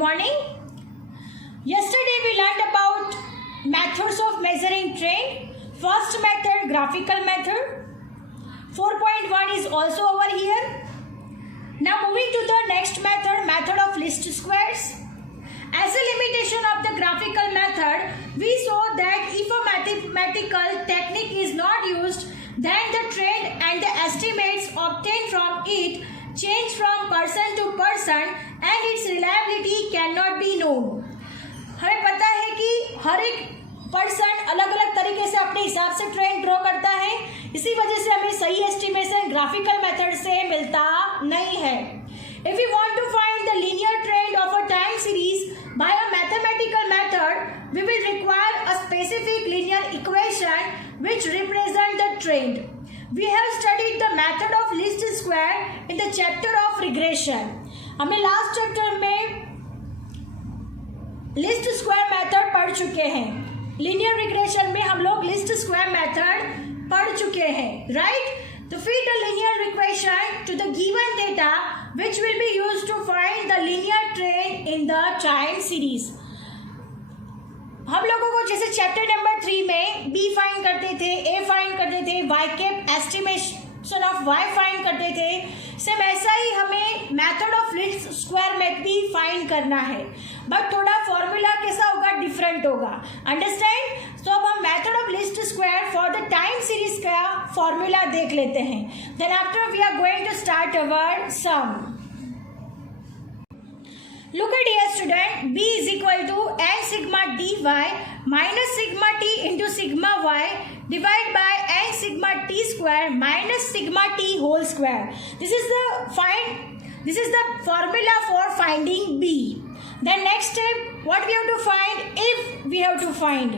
morning. Yesterday we learned about methods of measuring train. First method, graphical method. 4.1 is also over here. Now moving to the next method, method of least squares. As a limitation of the graphical method, we saw that if a mathematical technique is not used, then the trend and the estimates obtained from it change from person to person and its reliability cannot be known. हमें पता है कि हर एक person अलग अलग तरीके से अपने हिसाब से ट्रेंड ड्रॉ करता है, इसी वजह से हमें सही एस्टिमेशन ग्राफिकल मेथड से मिलता नहीं है. If we want to find the linear trend of a time series by a mathematical method, we will require a specific linear equation which represent the trend. We have studied the method of least square in the chapter of regression. हमने last chapter में least square method पढ़ चुके हैं. Linear regression में हम लोग least square method पढ़ चुके हैं, right? To fit a linear equation to the given data which will be used to find the linear trend in the time series. हम लोगों को जैसे चैप्टर नंबर 3 में b फाइंड करते थे, a फाइंड करते थे, y cap estimation of y find करते थे, सेम ऐसा ही हमें मेथड ऑफ लीस्ट स्क्वायर में भी फाइंड करना है, बट थोड़ा फॉर्मूला कैसा होगा, डिफरेंट होगा. अंडरस्टैंड? तो अब हम method of least square for the time series का फॉर्मूला देख लेते हैं. Then after we are going to start our sum. Look at here student, b is equal to n sigma dy minus sigma t into sigma y divided by n sigma t square minus sigma t whole square. This is the formula for finding b. Then next step, what we have to find, if we have to find.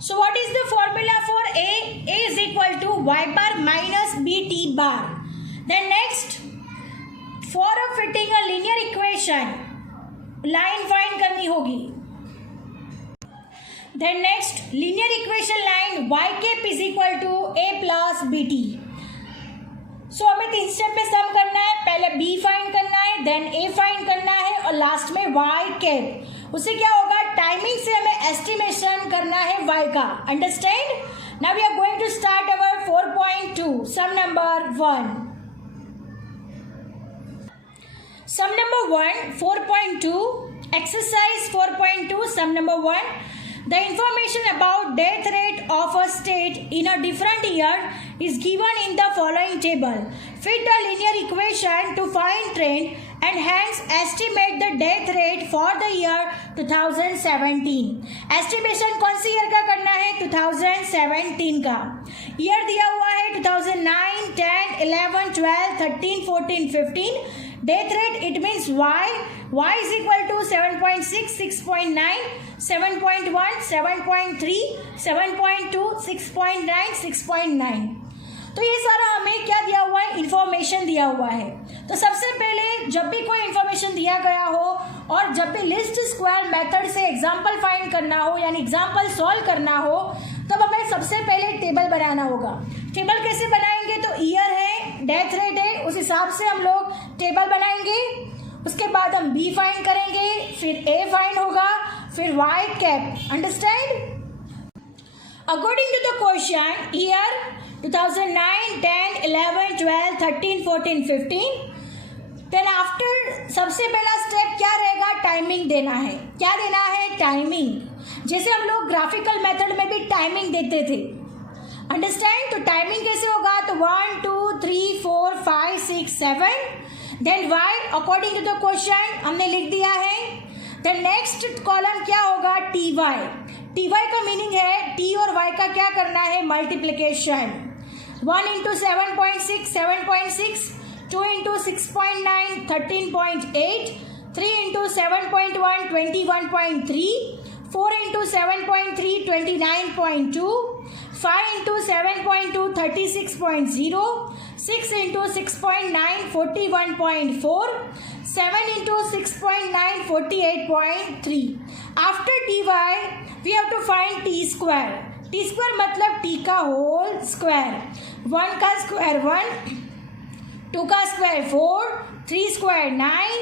So what is the formula for a? A is equal to y bar minus bt bar. Then next, for a fitting a linear equation, line find करनी होगी. Then next, linear equation line y cap is equal to a plus bt. So हमें 3 step में सम करना है. पहले b find करना है, then a find करना है और लास्ट में y कैप. उससे क्या होगा, टाइमिंग से हमें एस्टिमेशन करना है y का. Understand? Now we are going to start our 4.2 sum number 1. Sum number 1, 4.2, exercise 4.2, sum number 1. The information about death rate of a state in a different year is given in the following table. Fit the linear equation to find trend and hence estimate the death rate for the year 2017. Estimation कौन सी year का करना है? 2017 का. Year दिया हुआ है 2009, 10, 11, 12, 13, 14, 15. Death rate, it means y is equal to 7.6, 6.9, 7.1, 7.3, 7.2, 6.9, 6.9. तो ये सारा हमें क्या दिया हुआ है, इन्फॉर्मेशन दिया हुआ है. तो सबसे पहले जब भी कोई इन्फॉर्मेशन दिया गया हो और जब भी लिस्ट स्क्वायर मेथड से एग्जाम्पल फाइंड करना हो यानी एग्जाम्पल सॉल्व करना हो, तब हमें सबसे पहले टेबल बनाना होगा. टेबल कैसे बनाएंगे? तो ईयर है, डेथ रेट है, उस हिसाब से हम लोग टेबल बनाएंगे. उसके बाद हम बी फाइंड करेंगे, फिर ए फाइंड होगा, फिर Y cap. Understand? According to the question, year 2009, 10, 11, 12, 13, 14, 15. Then after सबसे पहला स्टेप क्या रहेगा, टाइमिंग देना है. क्या देना है? टाइमिंग. जैसे हम लोग ग्राफिकल मेथड में भी टाइमिंग देते थे. अंडरस्टैंड? तो टाइमिंग कैसे होगा? तो 1, 2, 3, 4, 5, 6, 7. Then Y according to the question हमने लिख दिया है. देन नेक्स्ट कॉलम क्या होगा? T Y. टी वाई का मीनिंग है टी और वाई का क्या करना है, multiplication. 1 into 7.6, 7.6, 2 into 6.9, 13.8, 3 into 7.1, 21.3, 4 into 7.3, 29.2, 5 into 7.2, 36.0, 6 into 6.9, 41.4, 7 into 6.9, 48.3. After dy, we have to find t square. T square मतलब टी का होल स्क्वायर. 1 का स्क्वायर 1, 2 का square 4, 3 square 9,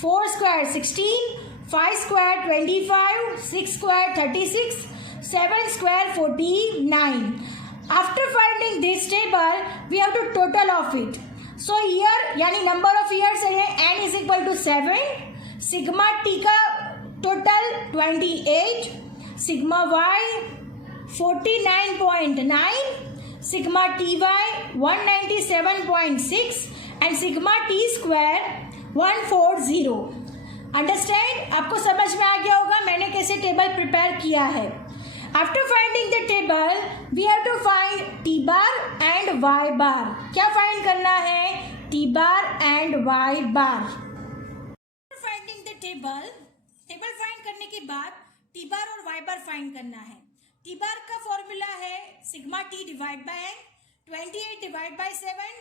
4 square 16, 5 square 25, 6 square 36, 7 square 49. After finding this table, we have to total of it. So here यानी number of years है n is equal to 7, sigma t का total 28, sigma y 49.9, sigma ty 197.6 and sigma t square 140. Understand? आपको समझ में आ गया होगा मैंने कैसे टेबल प्रिपेयर किया है. After finding the table we have to find T bar and Y bar. क्या फाइंड करना है? T bar and Y bar. Finding the table, table find करने के बाद टी बार और वाई बार फाइंड करना है. टी बार का फॉर्मूला है sigma T divide by N, 28 divide by 7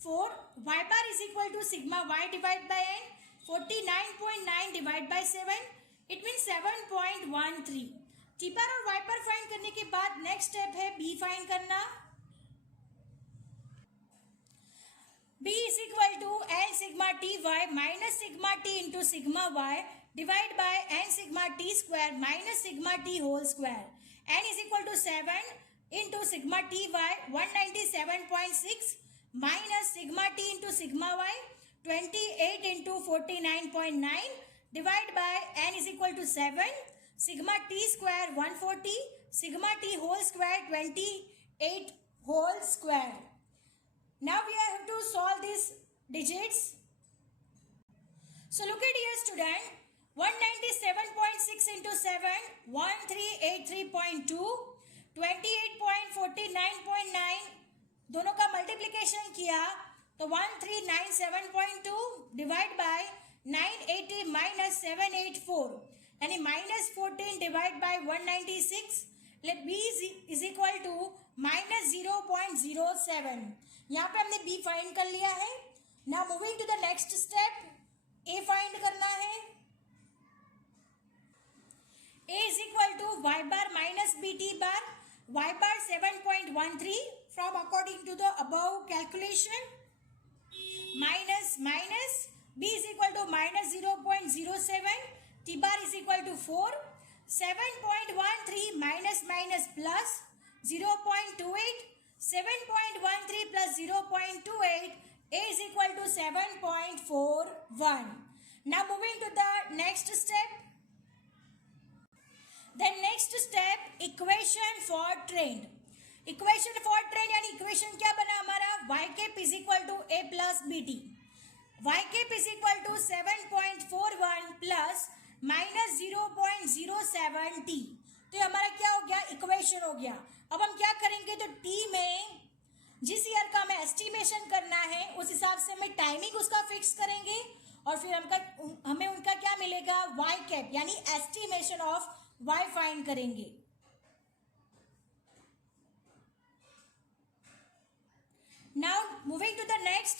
4. Y bar is equal to sigma Y divide by N, 49.9 divide by 7, it mean 7.13. T bar और Y bar find करने के बाद next step है B find करना. B is equal to N sigma T Y minus sigma T into sigma Y divide by N sigma T square minus sigma T whole square. N is equal to 7 into sigma T Y 197.6 minus sigma T into sigma Y 28 into 49.9 divide by N is equal to 7 sigma t square 140 sigma t whole square 28 whole square. Now we have to solve these digits. So look at here student, 197.6 into 7 1383.2, 28.49.9 दोनों का multiplication किया तो 1397.2 divide by 980 minus 784 यानी -14 divide by 196. Let B is equal to -0.07. यहाँ पे हमने B find कर लिया है. Now moving to the next step, A find करना है. A is equal to Y bar minus B T bar. Y bar 7.13 from according to the above calculation minus B is equal to -0.07. T bar is equal to 4, 7.13 minus plus 0.28, 7.13 plus 0.28, A is equal to 7.41. Now moving to the next step. The next step, equation for trend. Equation for trend यानी equation क्या बना हमारा? Y cap is equal to A plus BT. Y cap is equal to 7.41 plus -0.07 t. तो ये हमारा क्या हो गया? इक्वेशन हो गया. अब हम क्या करेंगे तो t में जिस ईयर का हमें एस्टिमेशन करना है उस हिसाब से हमें टाइमिंग उसका फिक्स करेंगे और फिर हमें उनका क्या मिलेगा? y कैप यानी एस्टिमेशन ऑफ y फाइंड करेंगे. Now moving to the next,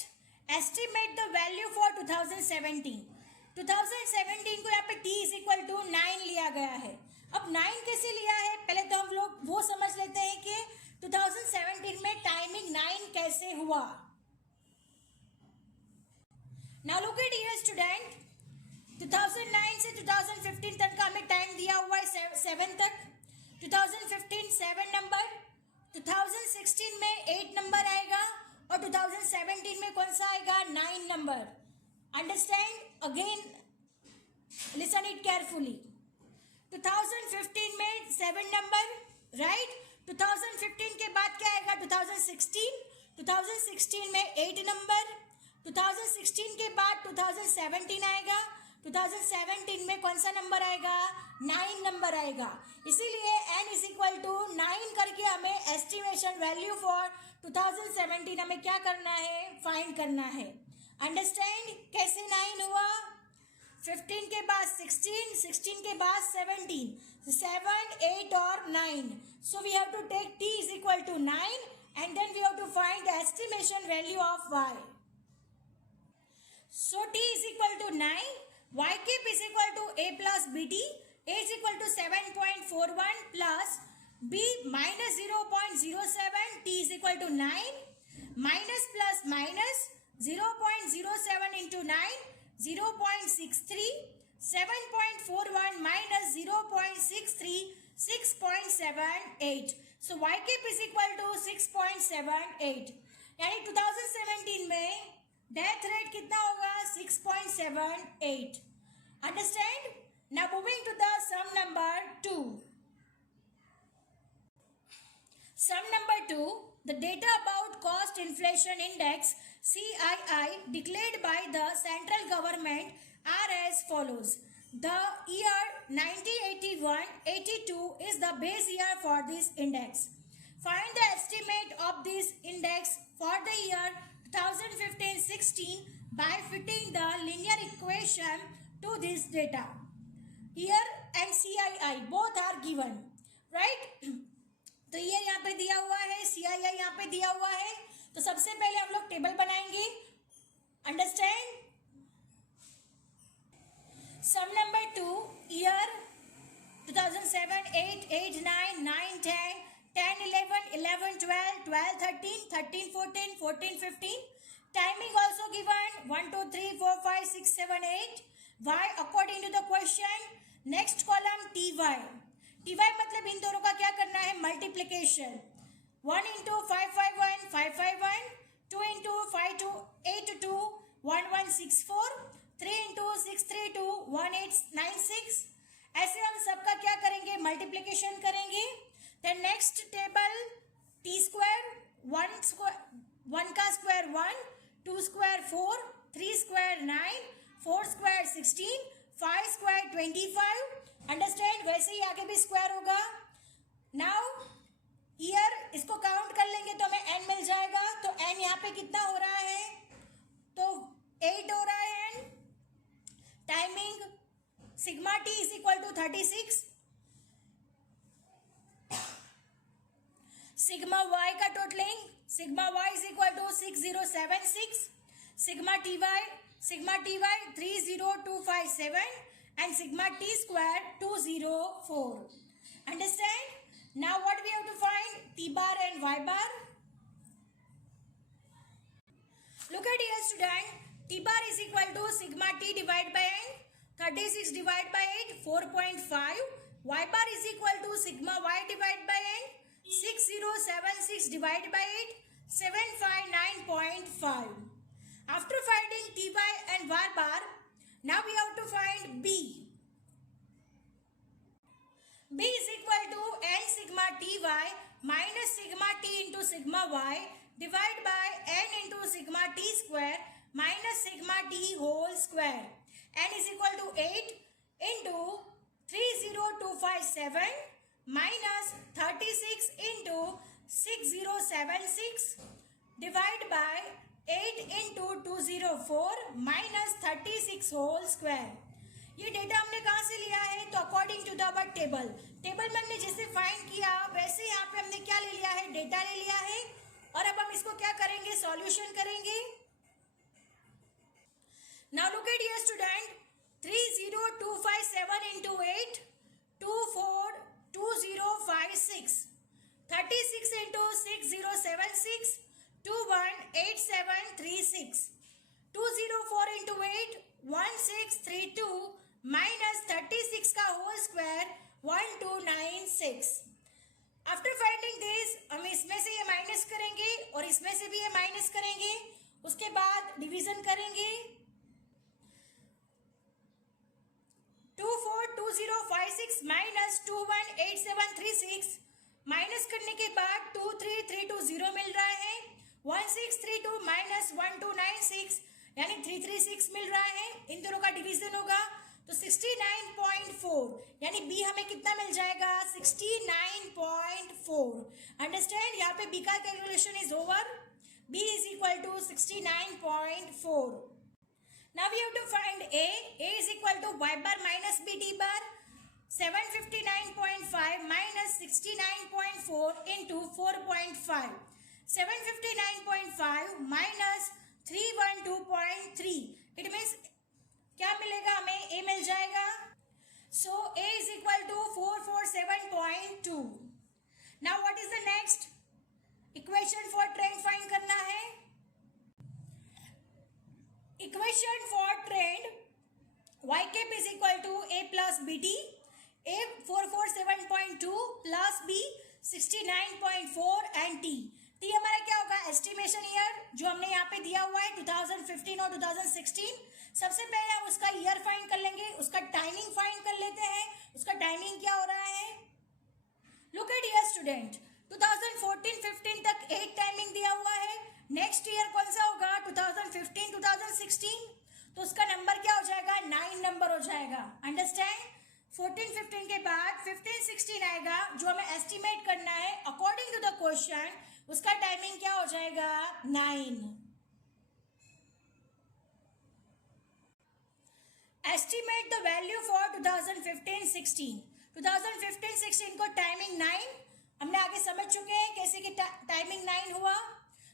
estimate the value for 2017. 2017 को यहाँ पे t इज इक्वल टू 9 लिया गया है. अब 9 कैसे लिया है? पहले तो हम लोग वो समझ लेते हैं कि 2017 में टाइमिंग 9 कैसे हुआ. Now look at here student, 2009 से 2015 तक का हमें टाइम दिया हुआ है 7 तक. 2015 7 नंबर, 2016 में 8 नंबर आएगा और 2017 में कौन सा आएगा? 9 number. Understand? Again, listen it carefully. 2015 में 7 नंबर, right? 2015 के बाद क्या आएगा? 2016 में 8 नंबर. 2016 के बाद 2017 आएगा. 2017 में कौन सा नंबर आएगा? 9 नंबर आएगा. इसीलिए n इज इक्वल टू 9 करके हमें एस्टिमेशन वैल्यू फॉर 2017 हमें क्या करना है? फाइंड करना है. अंडरस्टैंड? कैसे 9 हुआ? 15 के बाद 16, 16 के बाद 17, 7, 8 और 9. So we have to take t is equal to 9 and then we have to find the estimation value of y. So t is equal to 9, y cap is equal to a plus bt, a is equal to 7.41 plus b minus 0.07, t is equal to 9, minus plus minus 0.07 into 9, 0.63, 7.41 minus 0.63, 6.78. So y cap is equal to 6.78. यानी 2017 में death rate कितना होगा 6.78. Understand? Now moving to the sum number 2. Sum number 2. The data about cost inflation index CII declared by the central government are as follows. The year 1981-82 is the base year for this index. Find the estimate of this index for the year 2015-16 by fitting the linear equation to this data. Year and CII both are given, right? तो year यहाँ पे दिया हुआ है, CII यहाँ पे दिया हुआ है. तो सबसे पहले हम लोग टेबल बनाएंगे. Understand? Some number 2, year 2007, 8, 8, 9, 9, 10, 10, 11, 11, 12, 12, 13, 13, 14, 14, 15. Timing also given 1, 2, 3, 4, 5, 6, 7, 8. Y according to the question. Next column TY. TY मतलब इन दोनों का क्या करना है, मल्टीप्लीकेशन. 1 into 551 551, 2 into 5282 1164, 3 into 632 1896. ऐसे हम सबका क्या करेंगे, मल्टीप्लीकेशन करेंगे. Then next table T square, 1 का square 1, 2 square 4, 3 square 9, 4 square 16, 5 square 25. Understand? वैसे ही आगे भी स्क्वायर होगा. नाउ ईयर इसको काउंट कर लेंगे तो हमें n मिल जाएगा. तो n यहाँ पे कितना हो रहा है, तो 8 हो रहा है n. Timing sigma t is equal to 36. Sigma y का totaling, sigma y is equal to 6076. Sigma ty 30257 and sigma t square 204. Understand? Now what we have to find, t bar and y bar. Look at here student, t bar is equal to sigma t divided by n, 36 divided by 8, 4.5. Y bar is equal to sigma y divided by n, 6076 divided by 8, 759.5. After finding ty and y bar, now we have to find B. B is equal to n sigma ty minus sigma t into sigma y divided by n into sigma t square minus sigma t whole square. N is equal to 8 into 30257 minus 36 into 6076 divided by 8 into 204 minus 36 whole square. ये data हमने कहाँ से लिया है, तो according to the our table. Table में हमने जैसे फाइंड किया वैसे यहाँ पे हमने क्या ले लिया है, डेटा ले लिया है. और अब हम इसको क्या करेंगे, सॉल्यूशन करेंगे. Now look at here student, 30257 into 8, 242056, 36 into 6076, 218736, 204 into 8, 1632 minus 36 का whole square 1296. After finding this हम इसमें से ये माइनस करेंगे और इसमें से भी ये माइनस करेंगे. उसके बाद डिवीजन करेंगे. 242056 माइनस 218736 माइनस करने के बाद 23320 मिल रहा है. 1632 माइनस 1296 यानी 336 मिल रहा है. इन दोनों का डिवीजन होगा तो 69.4 यानी बी हमें कितना मिल जाएगा, 69.4. अंडरस्टैंड? यहाँ पे बी का calculation is over. B is equal to 69.4. Now we have to find A. A is equal to y bar minus B D bar. 759.5 minus 69.4 into 4.5. 759.5 minus 312.3. It means क्या मिलेगा हमें, A मिल जाएगा. So A is equal to 447.2. Now what is the next? Equation for trend find करना है. Equation for trend y cap is equal to a plus bt, a 447.2 plus b 69.4 and t हमारा क्या होगा, estimation year जो हमने यहाँ पे दिया हुआ है 2015 और 2016. सबसे पहले हम उसका ईयर फाइंड कर लेंगे, उसका टाइमिंग फाइंड कर लेते हैं. उसका टाइमिंग क्या हो रहा है, लुक एट ईयर स्टूडेंट, 2014-15 तक 8 टाइमिंग दिया हुआ है. नेक्स्ट ईयर कौन सा होगा, 2015-2016, तो उसका नंबर क्या हो जाएगा, 9 नंबर हो जाएगा. अंडरस्टैंड. 14-15 के बाद 15-16 आएगा जो हमें एस्टिमेट करना है. अकॉर्डिंग टू द क्वेश्चन उसका टाइमिंग क्या हो जाएगा, 9. Estimate the value for 2015-16. 2015-16 को टाइमिंग 9 हमने आगे समझ चुके हैं कैसे कि टाइमिंग 9 हुआ.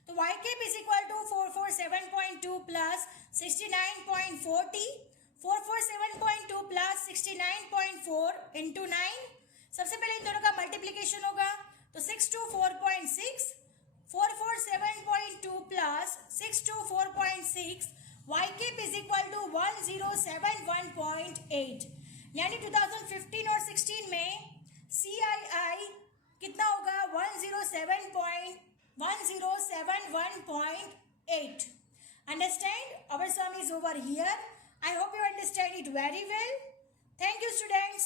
तो y cap is equal to 447.2 plus 69.4t. 447.2 plus 69.4 into 9. सबसे पहले इन दोनों का मल्टीप्लीकेशन होगा तो 624.6. 447.2 प्लस 624.6 y cap is equal to 1071.8. यानी 2015 और 16 में CII कितना होगा, 1071.8. Understand? Our sum is over here. I hope you understand it very well. Thank you, students.